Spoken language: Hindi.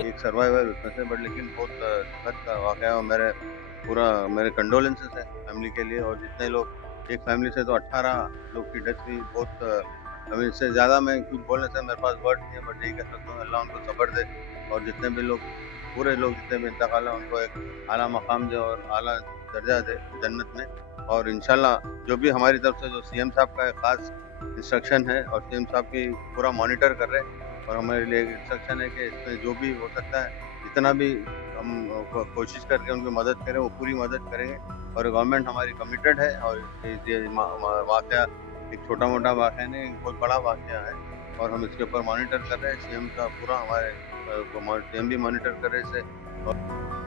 एक सर्वाइवल उसमें से, बट लेकिन बहुत दुखद का वाक़या और मेरे कंडोलेंसेस हैं फैमिली के लिए। और जितने लोग, एक फैमिली से तो 18 लोग की डेथ हुई। बहुत अभी इससे ज़्यादा मैं कुछ बोलने से मेरे पास वर्ड नहीं है, बट यही कह सकता हूँ अल्लाह उनको सब्र दे और जितने भी लोग, पूरे लोग जितने भी इंतकाल हैं उनको एक आला मकाम दे और आला दर्जा दे जन्नत में। और इंशाल्लाह जो भी हमारी तरफ से जो सीएम साहब का खास इंस्ट्रक्शन है और सीएम साहब की पूरा मॉनिटर कर रहे हैं और हमारे लिए इंस्ट्रक्शन है कि इसमें जो भी हो सकता है, जितना भी हम कोशिश करके उनकी मदद करें, वो पूरी मदद करेंगे। और गवर्नमेंट हमारी कमिटेड है और ये वाक़या एक छोटा-मोटा वाक़या नहीं, एक बहुत बड़ा वाक़या है और हम इसके ऊपर मॉनिटर कर रहे हैं। सीएम का पूरा हमारे सीएम भी मॉनिटर कर रहे हैं इसे।